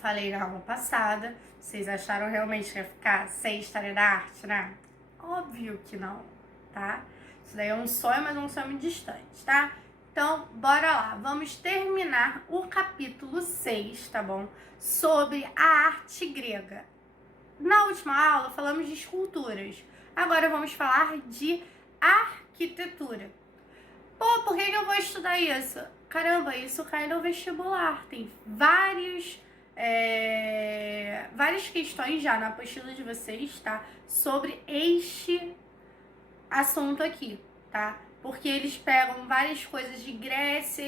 falei na aula passada. Vocês acharam realmente que ia ficar sem história da arte, né? Óbvio que não, tá? Isso daí é um sonho, mas um sonho muito distante, tá? Então, bora lá. Vamos terminar o capítulo 6, tá bom? Sobre a arte grega. Na última aula falamos de esculturas. Agora vamos falar de arquitetura. Pô, por que eu vou estudar isso? Caramba, isso cai no vestibular. Tem várias questões já na apostila de vocês, tá? Sobre este assunto aqui, tá? Porque eles pegam várias coisas de Grécia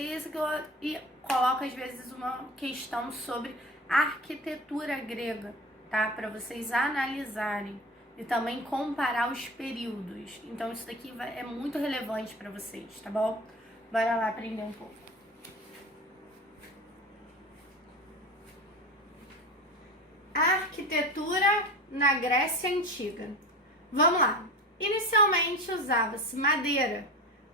e colocam às vezes uma questão sobre arquitetura grega, tá? Para vocês analisarem e também comparar os períodos. Então isso daqui é muito relevante para vocês, tá bom? Bora lá aprender um pouco. Arquitetura na Grécia Antiga. Vamos lá. Inicialmente usava-se madeira,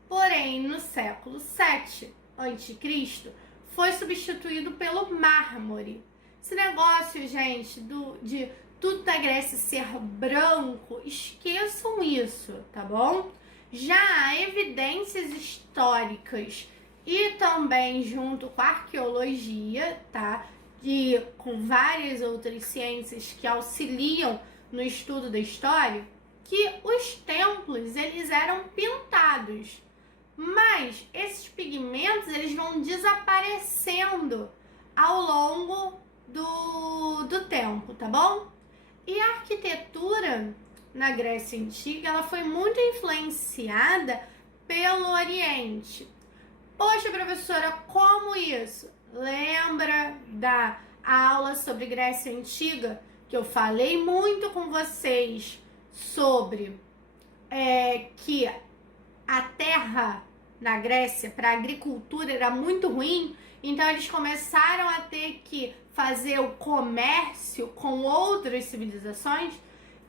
porém no século 7 a.C. foi substituído pelo mármore. Esse negócio, gente, de tudo da Grécia ser branco, esqueçam isso, tá bom? Já há evidências históricas e também junto com a arqueologia, tá? E com várias outras ciências que auxiliam no estudo da história, que os templos, eles eram pintados. Mas esses pigmentos, eles vão desaparecendo ao longo do tempo, tá bom? E a arquitetura na Grécia Antiga, ela foi muito influenciada pelo Oriente. Poxa, professora, como isso? Lembra da aula sobre Grécia Antiga? Que eu falei muito com vocês sobre que a terra na Grécia para agricultura era muito ruim, então eles começaram a ter que fazer o comércio com outras civilizações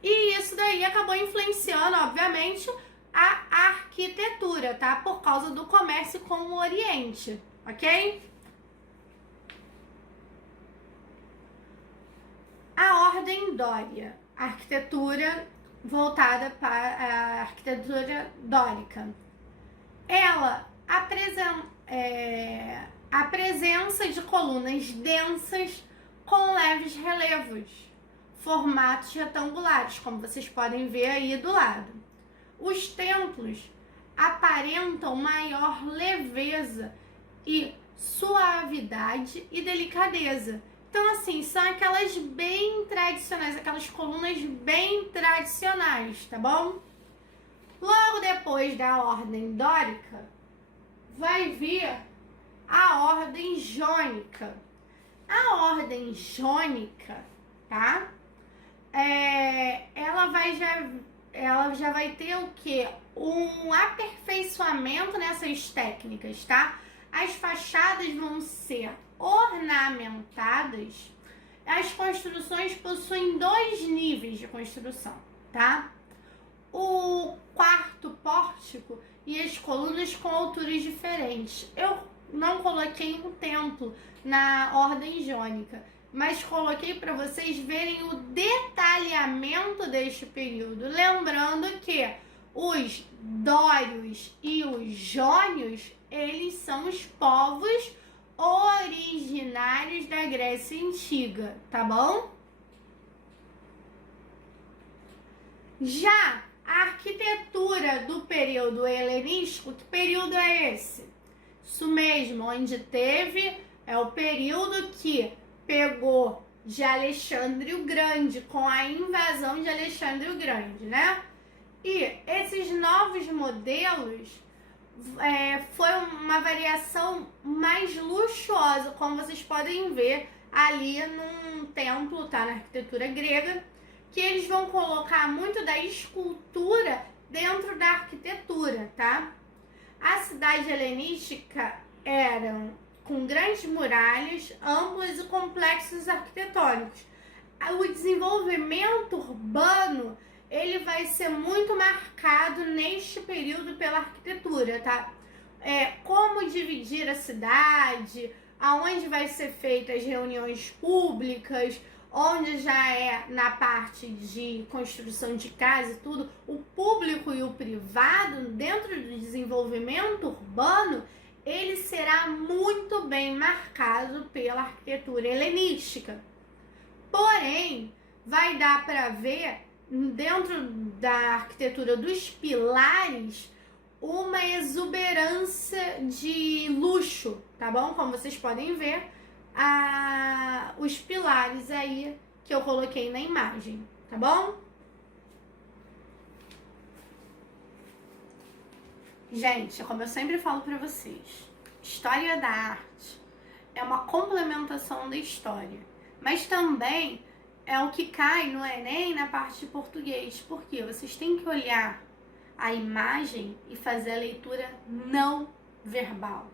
e isso daí acabou influenciando, obviamente, a arquitetura, tá? Por causa do comércio com o Oriente, ok? A Ordem Dória, arquitetura voltada para a arquitetura dórica. Ela a presença de colunas densas com leves relevos, formatos retangulares, como vocês podem ver aí do lado. Os templos aparentam maior leveza e suavidade e delicadeza. Então, assim, são aquelas bem tradicionais, aquelas colunas bem tradicionais, tá bom? Logo depois da ordem dórica, vai vir a ordem jônica. A ordem jônica, tá? Ela já vai ter o quê? Um aperfeiçoamento nessas técnicas, tá? As fachadas vão ser ornamentadas. As construções possuem 2 níveis de construção, tá? O quarto pórtico e as colunas com alturas diferentes. Eu não coloquei um templo na ordem jônica, mas coloquei para vocês verem o detalhamento deste período. Lembrando que os dórios e os jônios, eles são os povos originários da Grécia Antiga, tá bom? Já a arquitetura do período helenístico, que período é esse? Isso mesmo, onde teve, o período que pegou de Alexandre o Grande, com a invasão de Alexandre o Grande, né? E esses novos modelos foi uma variação mais luxuosa, como vocês podem ver ali num templo, tá? Na arquitetura grega, que eles vão colocar muito da escultura dentro da arquitetura, tá? A cidade helenística eram com grandes muralhas, amplos e complexos arquitetônicos. O desenvolvimento urbano, ele vai ser muito marcado neste período pela arquitetura, tá? Como dividir a cidade, aonde vai ser feitas as reuniões públicas, onde já é na parte de construção de casa e tudo, o público e o privado, dentro do desenvolvimento urbano, ele será muito bem marcado pela arquitetura helenística. Porém, vai dar para ver dentro da arquitetura dos pilares uma exuberância de luxo, tá bom? Como vocês podem ver, os pilares aí que eu coloquei na imagem, tá bom? Gente, como eu sempre falo para vocês, história da arte é uma complementação da história, mas também é o que cai no Enem na parte de português, porque vocês têm que olhar a imagem e fazer a leitura não verbal.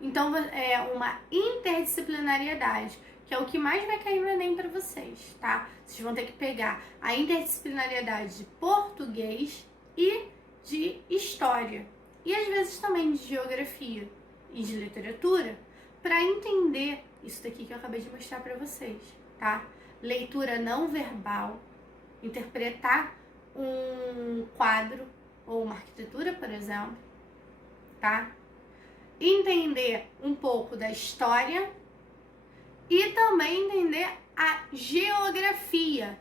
Então é uma interdisciplinariedade, que é o que mais vai cair no Enem para vocês, tá? Vocês vão ter que pegar a interdisciplinariedade de português e de história, e às vezes também de geografia e de literatura, para entender isso daqui que eu acabei de mostrar para vocês, tá? Leitura não verbal, interpretar um quadro ou uma arquitetura, por exemplo, tá? Entender um pouco da história e também entender a geografia.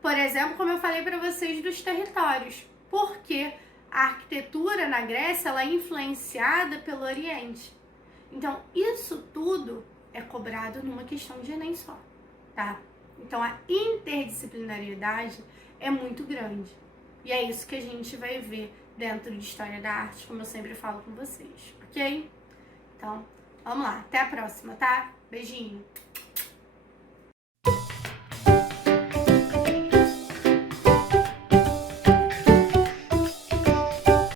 Por exemplo, como eu falei para vocês dos territórios, porque a arquitetura na Grécia ela é influenciada pelo Oriente. Então, isso tudo é cobrado numa questão de Enem só, tá? Então, a interdisciplinariedade é muito grande. E é isso que a gente vai ver dentro de História da Arte, como eu sempre falo com vocês, ok? Então, vamos lá. Até a próxima, tá? Beijinho!